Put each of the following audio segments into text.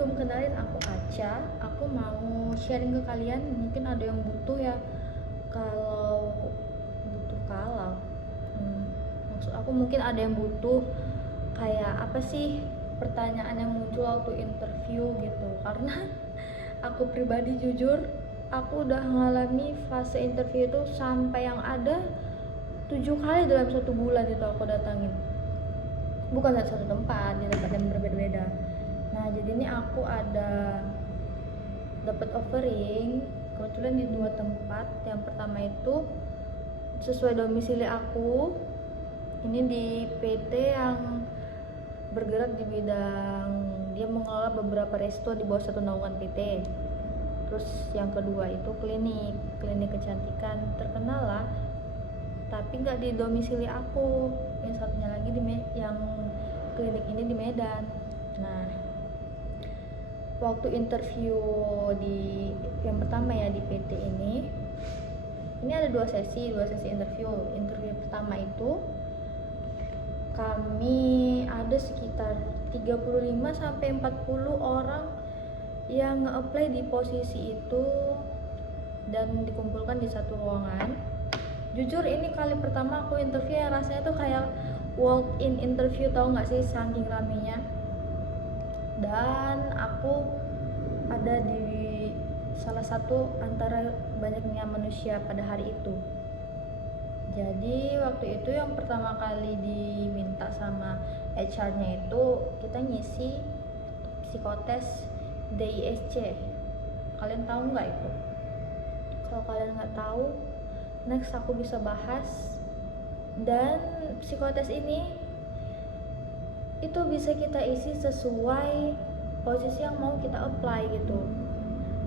Assalamualaikum, kenalin aku Aca. Aku mau sharing ke kalian, mungkin ada yang butuh ya. Kalau butuh kalau maksud aku mungkin ada yang butuh kayak apa sih pertanyaan yang muncul waktu interview gitu. Karena aku pribadi jujur, aku udah mengalami fase interview itu sampai yang ada 7 kali dalam 1 bulan itu aku datangin, bukan dari satu tempat, di tempat yang berbeda-beda. Nah jadi ini aku ada dapat offering kebetulan di 2 tempat. Yang pertama itu sesuai domisili aku, ini di PT yang bergerak di bidang, dia mengelola beberapa resto di bawah satu naungan PT. Terus yang kedua itu klinik kecantikan terkenal lah, tapi nggak di domisili aku. Yang satunya lagi yang klinik ini di Medan. Nah waktu interview di yang pertama ya di PT ini ada dua sesi interview. Interview pertama itu kami ada sekitar 35 sampai 40 orang yang nge-apply di posisi itu dan dikumpulkan di satu ruangan. Jujur ini kali pertama aku interview yang rasanya tuh kayak walk in interview, tahu nggak sih, saking ramenya. Dan aku ada di salah satu antara banyaknya manusia pada hari itu. Jadi waktu itu yang pertama kali diminta sama HR-nya itu kita ngisi psikotes DISC. Kalian tahu nggak itu? Kalau kalian nggak tahu, next aku bisa bahas. Dan psikotes ini itu bisa kita isi sesuai posisi yang mau kita apply gitu.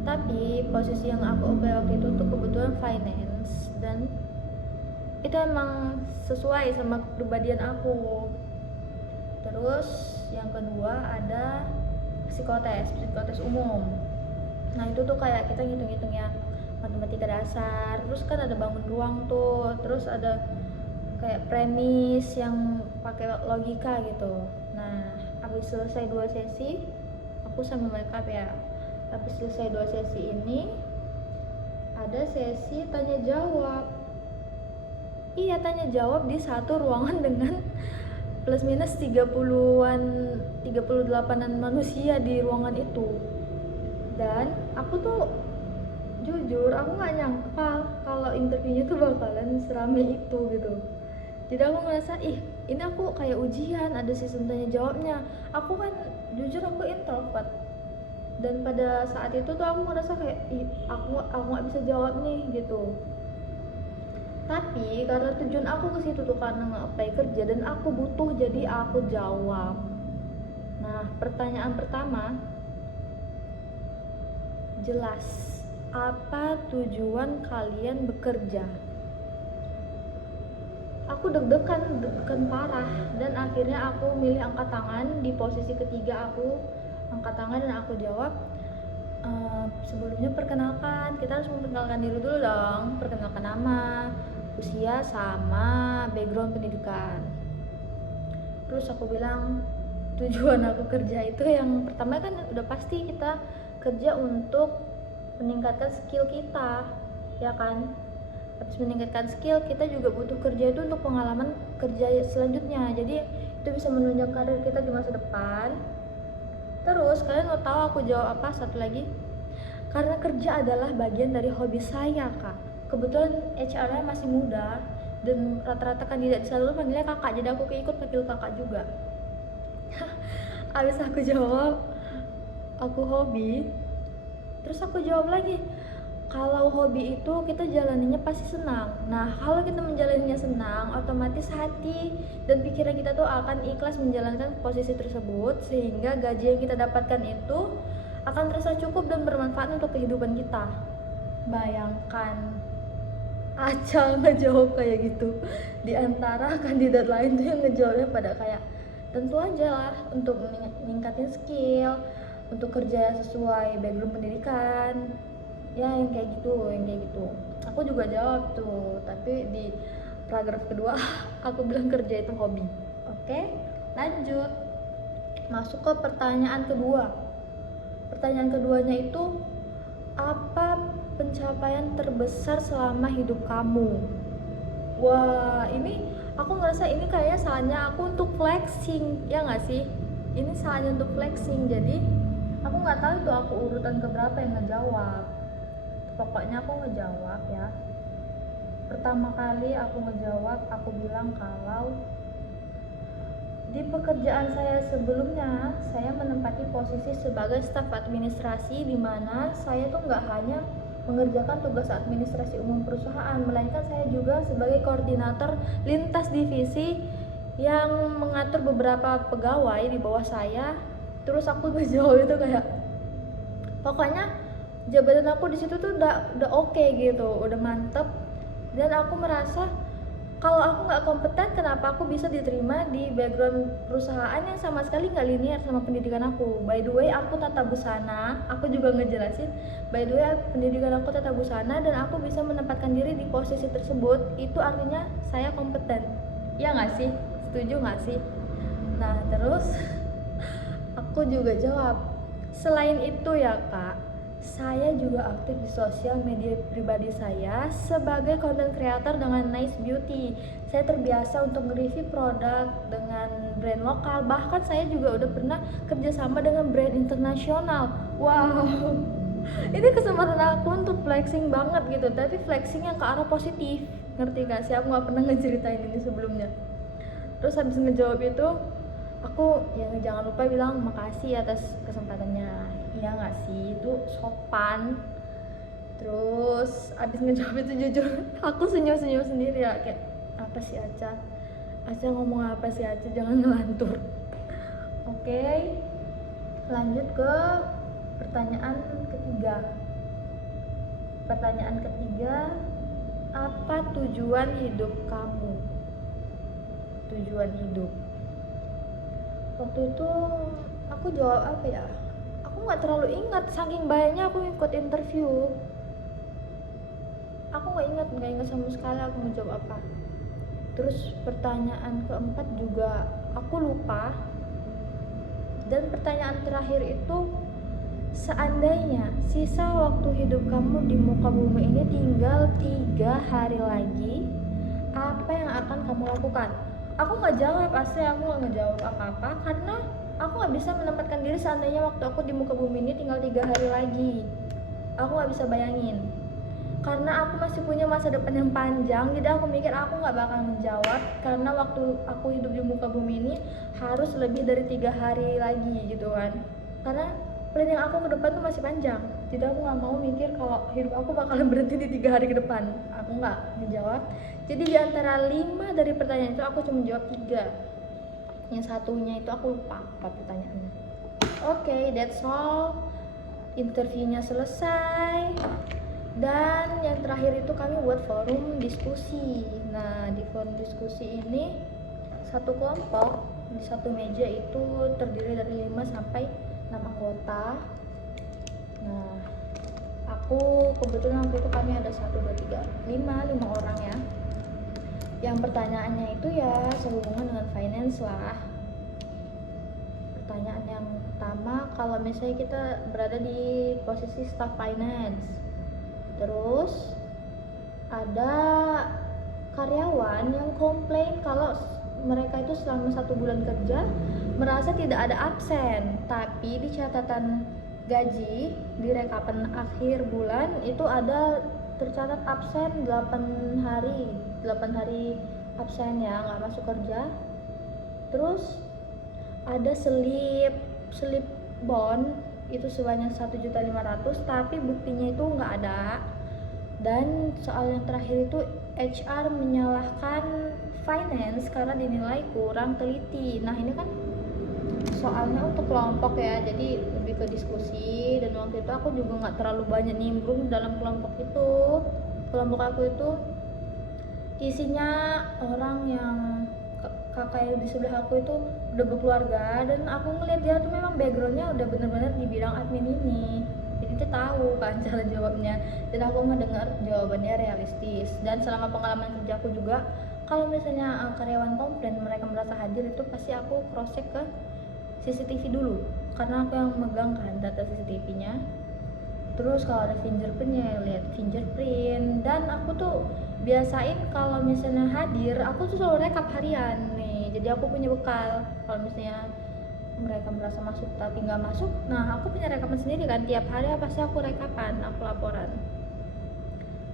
Tapi posisi yang aku apply waktu itu tuh kebetulan finance, dan itu emang sesuai sama kepribadian aku. Terus yang kedua ada psikotes umum. Nah itu tuh kayak kita ngitung-ngitung ya matematika dasar, terus kan ada bangun ruang tuh, terus ada kayak premis yang pakai logika gitu. Nah habis selesai 2 sesi, aku sama mereka ya, habis selesai 2 sesi ini ada sesi tanya jawab. Iya, tanya jawab di satu ruangan dengan plus minus 30-an 38-an manusia di ruangan itu. Dan aku tuh jujur aku nggak nyangka kalau interviewnya tuh bakalan serame itu gitu. Jadi aku ngerasa ini aku kayak ujian, ada sistem tanya jawabnya. Aku kan jujur aku introvert, dan pada saat itu tuh aku ngerasa kayak aku nggak bisa jawab nih gitu. Tapi karena tujuan aku ke situ tuh karena nge-apply kerja dan aku butuh, jadi aku jawab. Nah pertanyaan pertama, jelas apa tujuan kalian bekerja? Aku deg-degan parah, dan akhirnya aku milih angkat tangan. Di posisi ketiga aku angkat tangan dan aku jawab, sebelumnya perkenalkan, kita harus memperkenalkan diri dulu dong, perkenalkan nama, usia, sama background pendidikan. Terus aku bilang tujuan aku kerja itu yang pertama kan udah pasti kita kerja untuk meningkatkan skill kita, ya kan. Habis meningkatkan skill, kita juga butuh kerja itu untuk pengalaman kerja selanjutnya, jadi itu bisa menunjang karir kita di masa depan. Terus kalian mau tahu aku jawab apa? Satu lagi, karena kerja adalah bagian dari hobi saya kak. Kebetulan HR-nya masih muda dan rata-rata kandidat di sana tuh panggilnya kakak, jadi aku ikut panggil kakak juga. Habis aku jawab aku hobi, terus aku jawab lagi, kalau hobi itu kita jalaninya pasti senang. Nah kalau kita menjalaninya senang, otomatis hati dan pikiran kita tuh akan ikhlas menjalankan posisi tersebut, sehingga gaji yang kita dapatkan itu akan terasa cukup dan bermanfaat untuk kehidupan kita. Bayangkan Aca ngejawab kayak gitu, di antara kandidat lain tuh yang ngejawabnya pada kayak tentu aja lah untuk meningkatin skill, untuk kerja sesuai background pendidikan, ya yang kayak gitu. Aku juga jawab tuh, tapi di paragraf kedua aku bilang kerja itu hobi. Oke, lanjut masuk ke pertanyaan kedua. Pertanyaan keduanya itu, apa pencapaian terbesar selama hidup kamu? Wah, ini aku ngerasa ini kayak saatnya aku untuk flexing, ya nggak sih? Ini saatnya untuk flexing. Jadi aku nggak tahu itu aku urutan keberapa yang ngejawab. Pokoknya aku ngejawab ya. Pertama kali aku ngejawab, aku bilang kalau di pekerjaan saya sebelumnya, saya menempati posisi sebagai staf administrasi, di mana saya tuh nggak hanya mengerjakan tugas administrasi umum perusahaan, melainkan saya juga sebagai koordinator lintas divisi yang mengatur beberapa pegawai di bawah saya. Terus aku ngejawab itu kayak, pokoknya jabatan aku di situ tuh udah oke gitu, udah mantep, dan aku merasa kalau aku nggak kompeten, kenapa aku bisa diterima di background perusahaan yang sama sekali nggak linear sama pendidikan aku. By the way, aku tata busana, aku juga ngejelasin, by the way pendidikan aku tata busana, dan aku bisa menempatkan diri di posisi tersebut, itu artinya saya kompeten. Ya nggak sih? Setuju nggak sih? Nah terus aku juga jawab, selain itu ya kak, saya juga aktif di sosial media pribadi saya sebagai content creator dengan Nice Beauty. Saya terbiasa untuk nge-review produk dengan brand lokal, bahkan saya juga udah pernah kerjasama dengan brand internasional. Wow, ini kesempatan aku untuk flexing banget gitu, tapi flexing yang ke arah positif. Ngerti gak sih? Aku gak pernah ngeceritain ini sebelumnya. Terus habis ngejawab itu, aku ya jangan lupa bilang makasih atas kesempatannya. Iya nggak sih, itu sopan. Terus abis ngejawab itu jujur aku senyum-senyum sendiri ya, kayak apa sih Aca ngomong apa sih Aca, jangan ngelantur. Oke, lanjut ke pertanyaan ketiga, apa tujuan hidup kamu? Tujuan hidup, waktu itu aku jawab apa ya, aku nggak terlalu ingat, saking banyaknya aku ikut interview. Aku nggak ingat sama sekali aku menjawab apa. Terus pertanyaan keempat juga aku lupa. Dan pertanyaan terakhir itu, seandainya sisa waktu hidup kamu di muka bumi ini tinggal 3 hari lagi, apa yang akan kamu lakukan? Aku nggak jawab, asli aku nggak ngejawab apa-apa karena aku nggak bisa menempatkan diri seandainya waktu aku di muka bumi ini tinggal 3 hari lagi. Aku nggak bisa bayangin karena aku masih punya masa depan yang panjang. Jadi aku mikir aku nggak bakal menjawab karena waktu aku hidup di muka bumi ini harus lebih dari 3 hari lagi gitu kan, karena planning aku ke depan tuh masih panjang. Jadi aku nggak mau mikir kalau hidup aku bakalan berhenti di 3 hari ke depan. Aku nggak menjawab. Jadi di antara 5 dari pertanyaan itu aku cuma jawab 3. Yang satunya itu aku lupa apa pertanyaannya. Oke, that's all. Interviewnya selesai. Dan yang terakhir itu kami buat forum diskusi. Nah, di forum diskusi ini satu kelompok di satu meja itu terdiri dari 5 sampai 6 anggota. Nah, aku kebetulan waktu itu kami ada 1, 2, 3, 5 orang ya. Yang pertanyaannya itu ya sehubungan dengan finance lah. Pertanyaan yang pertama, kalau misalnya kita berada di posisi staff finance, terus ada karyawan yang komplain kalau mereka itu selama 1 bulan kerja merasa tidak ada absen, tapi di catatan gaji di rekapan akhir bulan itu ada tercatat absen 8 hari absen ya, nggak masuk kerja. Terus ada slip bond itu sebanyak 1.500.000 tapi buktinya itu nggak ada. Dan soal yang terakhir itu HR menyalahkan finance karena dinilai kurang teliti. Nah ini kan soalnya untuk kelompok ya, jadi lebih ke diskusi, dan waktu itu aku juga nggak terlalu banyak nimbrung dalam kelompok itu. Kelompok aku itu isinya orang yang kakak yang di sebelah aku itu udah berkeluarga, dan aku ngeliat dia tuh memang backgroundnya udah bener-bener di bidang admin ini, jadi dia tahu kan cara jawabnya, dan aku ngedengar jawabannya realistis. Dan selama pengalaman kerja aku juga, kalau misalnya karyawan komplain mereka merasa hadir, itu pasti aku cross check ke CCTV dulu. karena aku yang megang kan data CCTV-nya. Terus kalau ada fingerprintnya, lihat fingerprint. Dan aku tuh biasain kalau misalnya hadir, aku tuh selalu rekap harian nih. Jadi aku punya bekal. Kalau misalnya mereka merasa masuk tapi nggak masuk, nah aku punya rekapan sendiri kan. Tiap hari pasti aku rekapan, aku laporan.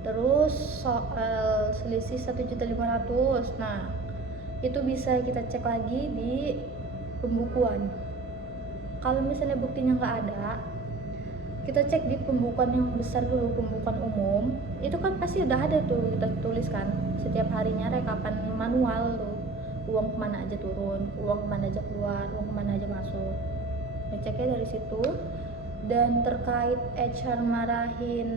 Terus soal selisih 1.500.000, nah itu bisa kita cek lagi di pembukuan. Kalau misalnya buktinya nggak ada, kita cek di pembukuan yang besar dulu, pembukuan umum. Itu kan pasti udah ada tuh, kita tuliskan setiap harinya rekapan manual tuh, uang kemana aja turun, uang kemana aja keluar, uang kemana aja masuk. Ngeceknya dari situ. Dan terkait HR marahin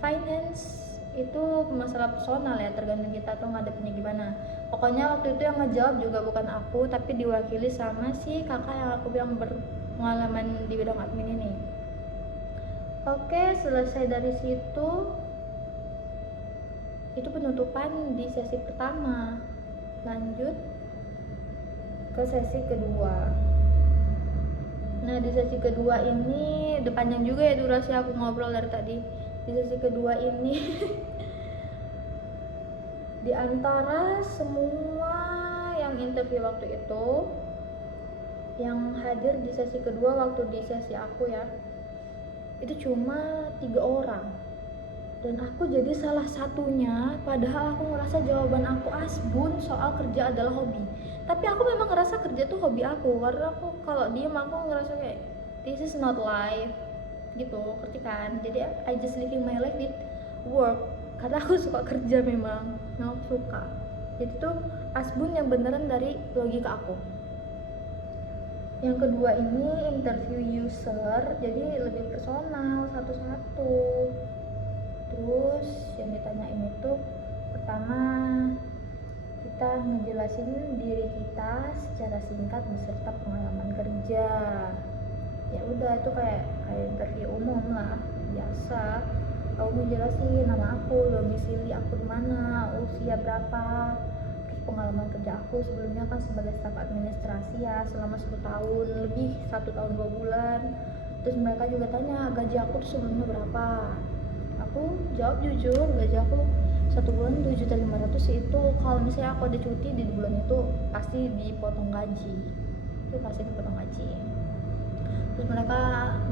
finance, itu masalah personal ya, tergantung kita tuh ngadepinnya gimana. Pokoknya waktu itu yang ngejawab juga bukan aku, tapi diwakili sama si kakak yang aku bilang berpengalaman di bidang admin ini. Oke, selesai dari situ, itu penutupan di sesi pertama. Lanjut ke sesi kedua. Nah, di sesi kedua ini udah panjang juga ya durasi aku ngobrol dari tadi. Di sesi kedua ini di antara semua yang interview waktu itu, yang hadir di sesi kedua waktu di sesi aku ya, itu cuma 3 orang. Dan aku jadi salah satunya, padahal aku ngerasa jawaban aku asbun soal kerja adalah hobi. Tapi aku memang ngerasa kerja tuh hobi aku, karena aku kalau diem aku ngerasa kayak this is not life gitu, ngerti kan? Jadi I just living my life with work, karena aku suka kerja, memang suka. Jadi tuh asbun yang beneran dari logika aku. Yang kedua ini interview user, jadi lebih personal, satu-satu. Terus yang ditanyain itu pertama kita ngejelasin diri kita secara singkat beserta pengalaman kerja. Ya udah, itu kayak interview umum lah, biasa. Aku ngejelasin nama aku, domisili aku di mana, usia berapa, terus pengalaman kerja aku sebelumnya kan sebagai staf administrasi ya selama 10 tahun lebih, 1 tahun 2 bulan. Terus mereka juga tanya gaji aku tuh sebelumnya berapa. Aku jawab jujur, gaji aku 1 bulan 7.500.000. Itu kalau misalnya aku ada cuti di bulan itu pasti dipotong gaji, itu pasti dipotong gaji. Terus mereka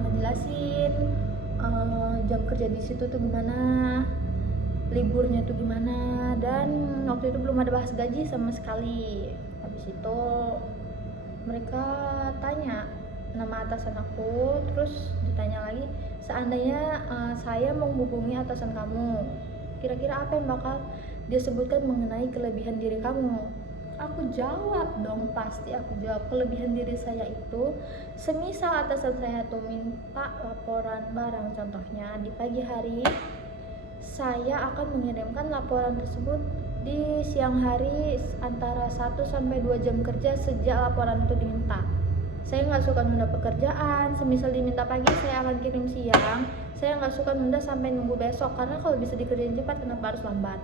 ngejelasin jam kerja di situ tuh gimana, liburnya tuh gimana, dan waktu itu belum ada bahas gaji sama sekali. Habis itu mereka tanya nama atasan aku, terus ditanya lagi seandainya saya menghubungi atasan kamu, kira-kira apa yang bakal dia sebutkan mengenai kelebihan diri kamu. Aku jawab dong, pasti aku jawab kelebihan diri saya itu semisal atasan saya tuh minta laporan barang, contohnya di pagi hari saya akan mengirimkan laporan tersebut di siang hari antara 1 sampai 2 jam kerja sejak laporan itu diminta. Saya nggak suka nunda pekerjaan, semisal diminta pagi saya akan kirim siang. Saya nggak suka nunda sampai nunggu besok, karena kalau bisa dikerjain cepat kenapa harus lambat.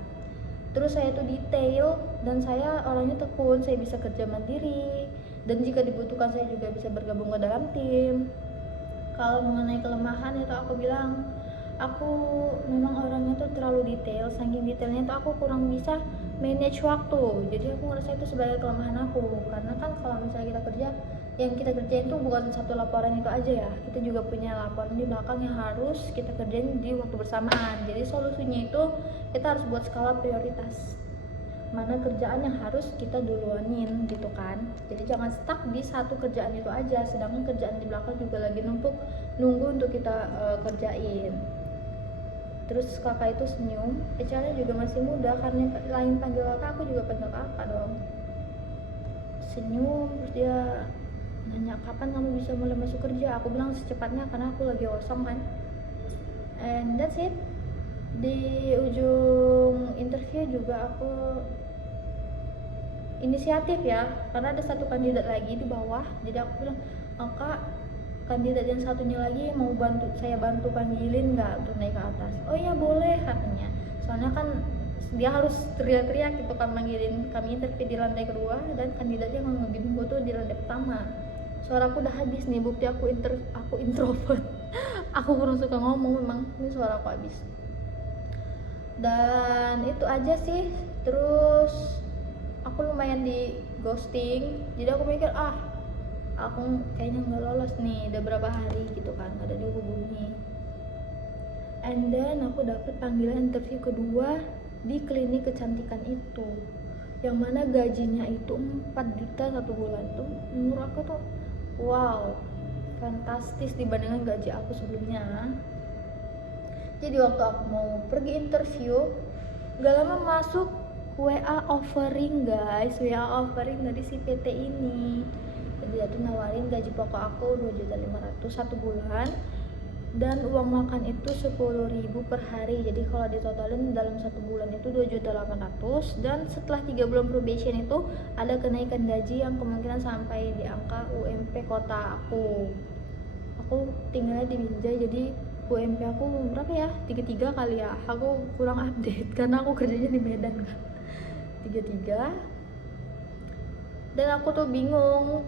Terus saya itu detail, dan saya orangnya tekun, saya bisa kerja mandiri, dan jika dibutuhkan saya juga bisa bergabung ke dalam tim. Kalau mengenai kelemahan itu aku bilang aku memang orangnya tuh terlalu detail, saking detailnya tuh aku kurang bisa manage waktu. Jadi aku ngerasa itu sebagai kelemahan aku, karena kan kalau misalnya kita kerja, yang kita kerjain tuh bukan satu laporan itu aja ya, kita juga punya laporan di belakang yang harus kita kerjain di waktu bersamaan. Jadi solusinya itu kita harus buat skala prioritas, mana kerjaan yang harus kita duluanin gitu kan. Jadi jangan stuck di satu kerjaan itu aja, sedangkan kerjaan di belakang juga lagi numpuk nunggu untuk kita kerjain. Terus kakak itu senyum, HR-nya juga masih muda, karena lain panggil kakak, aku juga panggil kakak dong. Senyum, terus dia nanya kapan kamu bisa mulai masuk kerja. Aku bilang secepatnya, karena aku lagi kosong kan. And that's it. Di ujung interview juga aku inisiatif ya, karena ada satu kandidat lagi di bawah. Jadi aku bilang, kak, kandidat yang satunya lagi mau saya bantu panggilin nggak untuk naik ke atas. Oh iya boleh, katanya. Soalnya kan dia harus teriak-teriak gitu kan manggilin kami interview di lantai kedua, dan kandidatnya nggak nunggu tuh di lantai pertama. suaraku udah habis nih, bukti aku introvert. Aku kurang suka ngomong, memang ini suara aku habis. Dan itu aja sih. Terus aku lumayan di ghosting, jadi aku mikir aku kayaknya nggak lolos nih, udah berapa hari gitu kan nggak ada dihubungi. And then aku dapet panggilan interview kedua di klinik kecantikan itu, yang mana gajinya itu 4 juta 1 bulan. Tuh menurut aku tuh wow, fantastis dibandingkan gaji aku sebelumnya. Jadi waktu aku mau pergi interview, gak lama masuk WA offering guys, WA offering dari si PT ini. Jadi dia tuh nawarin gaji pokok aku 2.500.000 1 bulan, dan uang makan itu 10.000 per hari. Jadi kalau ditotalin dalam 1 bulan itu 2.800.000, dan setelah 3 bulan probation itu ada kenaikan gaji yang kemungkinan sampai di angka UMP kota aku tinggalnya di Binjai, jadi UMP aku berapa ya, 33 kali ya, aku kurang update karena aku kerjanya di Medan kan. 33. Dan aku tuh bingung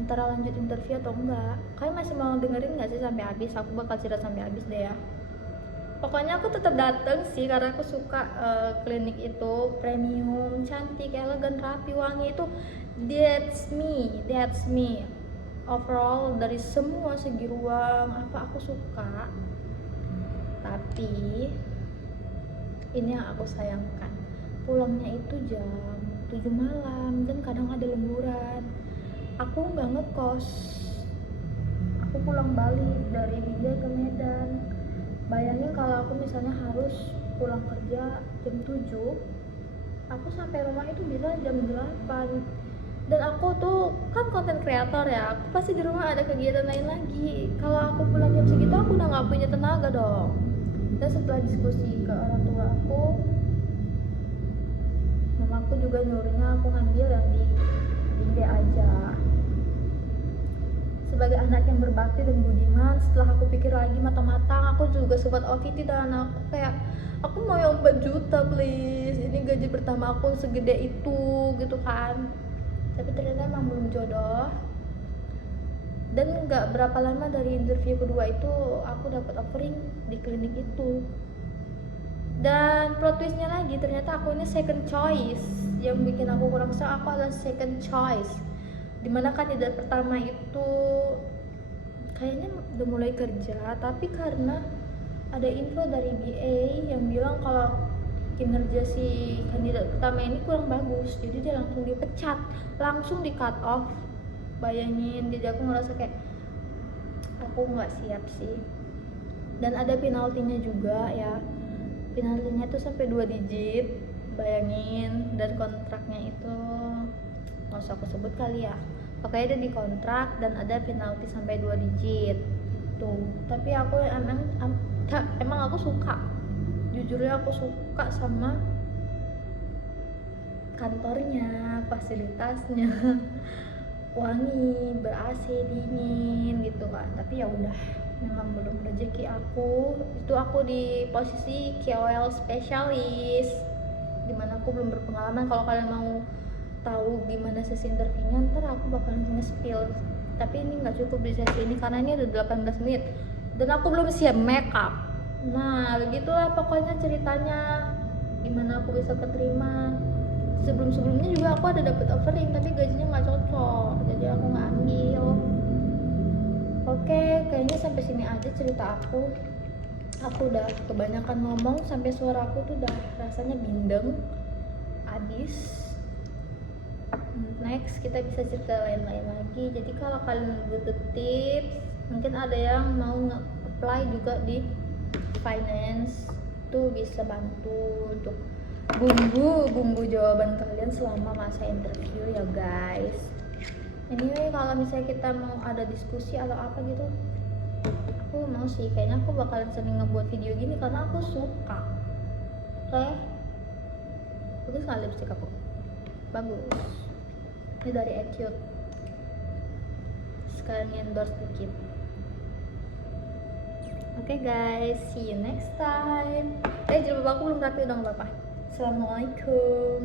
antara lanjut interview atau enggak. Kalian masih mau dengerin gak sih sampai habis? Aku bakal cerita sampai habis deh ya. Pokoknya aku tetap dateng sih karena aku suka klinik itu, premium, cantik, elegan, rapi, wangi. Itu that's me. Overall dari semua segi ruang apa aku suka. Tapi ini yang aku sayangkan, pulangnya itu jam 7 malam dan kadang ada lemburan. Aku nggak ngekos, aku pulang balik dari Binjai ke Medan. Bayangin kalau aku misalnya harus pulang kerja jam 7, aku sampai rumah itu bisa jam 8. Dan aku tuh kan konten kreator ya, aku pasti di rumah ada kegiatan lain lagi. Kalau aku pulang jam segitu aku udah nggak punya tenaga dong. Dan setelah diskusi ke orang tua aku, mamaku juga nyuruhnya aku ngambil yang di Binjai aja. Sebagai anak yang berbakti dan budiman, setelah aku pikir lagi matang-matang, aku juga sobat OVT dan aku kayak, aku mau yang 4 juta please, ini gaji pertama aku segede itu gitu kan. Tapi ternyata emang belum jodoh. Dan gak berapa lama dari interview kedua itu aku dapat offering di klinik itu. Dan plot twistnya lagi, ternyata aku ini second choice. Yang bikin aku kurang senang, aku adalah second choice, dimana kandidat pertama itu kayaknya udah mulai kerja, tapi karena ada info dari BA yang bilang kalau kinerja si kandidat pertama ini kurang bagus, jadi dia langsung dipecat, langsung di cut off. Bayangin, jadi aku ngerasa kayak aku nggak siap sih. Dan ada penaltinya juga ya, penaltinya tuh sampai 2 digit, bayangin. Dan kontraknya itu nggak usah aku sebut kali ya, pokoknya ada di kontrak dan ada penalti sampai 2 digit tuh. Tapi aku emang aku suka, jujurnya aku suka sama kantornya, fasilitasnya, wangi, ber-AC, dingin gitu kan. Tapi ya udah, memang belum rezeki aku. Itu aku di posisi KOL spesialis, dimana aku belum berpengalaman. Kalau kalian mau tahu gimana sesi interviewnya, ntar aku bakalan nge-spill. Tapi ini nggak cukup di sesi ini karena ini udah 18 menit dan aku belum siap makeup. Nah begitulah pokoknya ceritanya, gimana aku bisa keterima. Sebelumnya juga aku ada dapet offering tapi gajinya nggak cocok, jadi aku nggak ambil. Oke, kayaknya sampai sini aja cerita aku. Aku udah kebanyakan ngomong sampai suara aku tuh udah rasanya bindeng abis. Next kita bisa cerita lain-lain lagi. Jadi kalau kalian butuh tips, mungkin ada yang mau nge-apply juga di finance, tuh bisa bantu untuk bumbu jawaban kalian selama masa interview ya guys. Anyway, kalau misalnya kita mau ada diskusi atau apa gitu, aku mau sih, kayaknya aku bakalan sering ngebuat video gini karena aku suka. Oke, bagus nggak lipstick aku? Bagus. Ini dari Etude, sekarang endorse dikit. Oke guys, see you next time. Jilbab aku belum rapi, udah nggak apa-apa. Assalamualaikum.